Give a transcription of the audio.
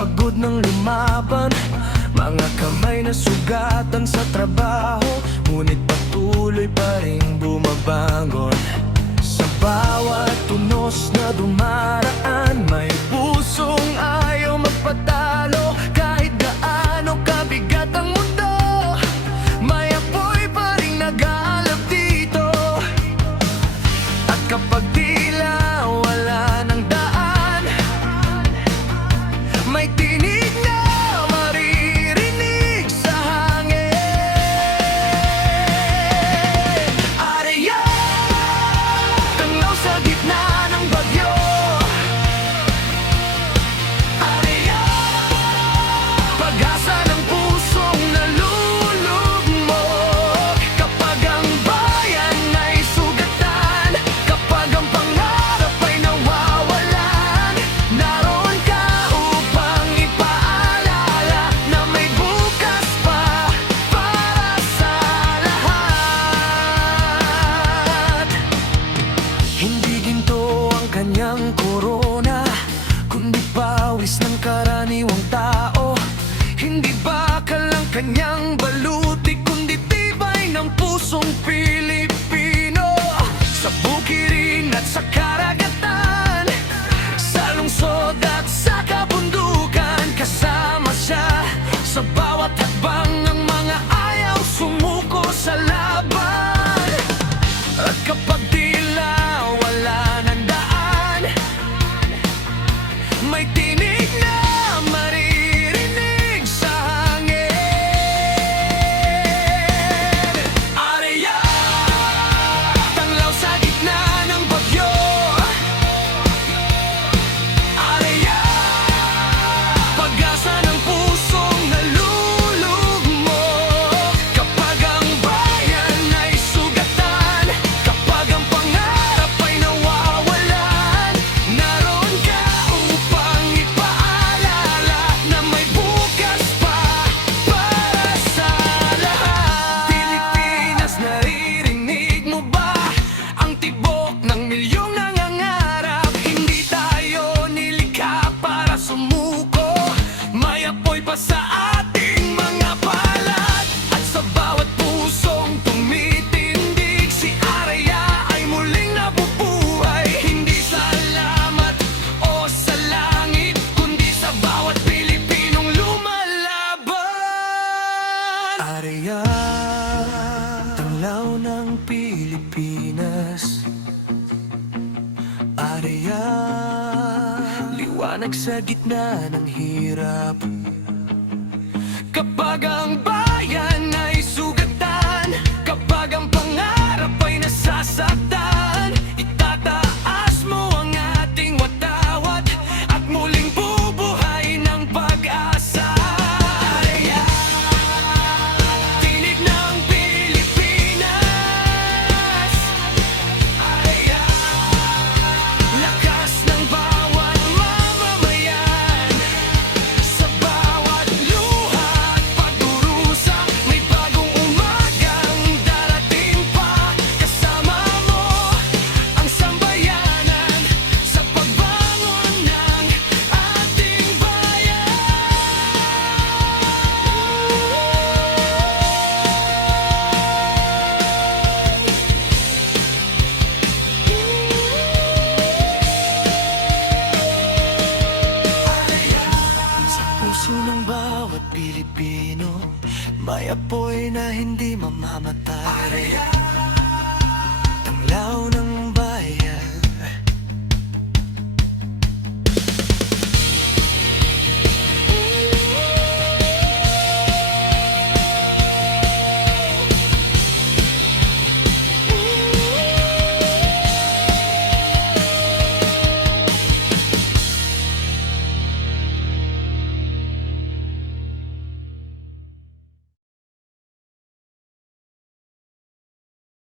pagod ng lumaban, mga kamay na sugatan sa trabaho, ngunit patuloy pa rin bumabangon. Sa bawat tunos na dumaraan, may pusong ayaw magpatalo. Kahit gaano kabigat ang mundo, may apoy pa rin nag-aalab dito. At kapag tila wala ng daan, may tinig na maririnig sa hangin. Areya, tanglaw sa gitna ng bagyo. Areya, pag-asa ng pusong nalulugmok. Kapag ang bayan ay sugatan, kapag ang pangarap ay nawawalan, naroon ka upang ipaalala na may bukas pa para sa lahat. Hindi ginto ang kanyang korona, kundi pawis ng karaniwang tao. Hindi bakal ang kanyang baluti, kundi tibay ng pusong Pilipino. Sa bukirin at sa karagatan, sa lungsod at sa kabundukan, kasama siya sa bawat hakbang ng mga ayaw sumuko sa laban. At kapag tila wala ng daan, may tinig na maririnig sa hangin. Areya, tanglaw sa gitna ng bagyo. Areya, pag-asa ng pusong nalulugmok. Kapag ang bayan ay sugatan, kapag ang pangarap ay nawawalan, naroon ka upang ipaalala na may bukas pa para sa lahat. Pilipinas, naririnig mo ba ang tibok ng milyong nangangarap? Hindi tayo nilikha para sumuko, may apoy pa sa ating mga balat. At sa bawat pusong tumitindig, si Areya ay muling nabubuhay. Hindi sa alamat o sa langit, kundi sa bawat Pilipinong lumalaban. Areya, tanglaw ng Pilipinas. Areya, liwanag sa gitna ng hirap. Kapag ang bayan ay sugatan, kapag ang pangarap ay nasasaktan, itataas mo ang ating watawat at muling bubuhay ng pag-asa. Areya, tinig ng Pilipinas. Areya, lakas ng bawat mamamayan. Sa bawat luha at pagdurusa, may bagong umagang darating pa. Kasama mo ang sambayanan sa pagbangon ng ating bayan. Sa puso ng bawat Pilipino, may apoy na hindi mamamatay. Tanglaw ng bayan,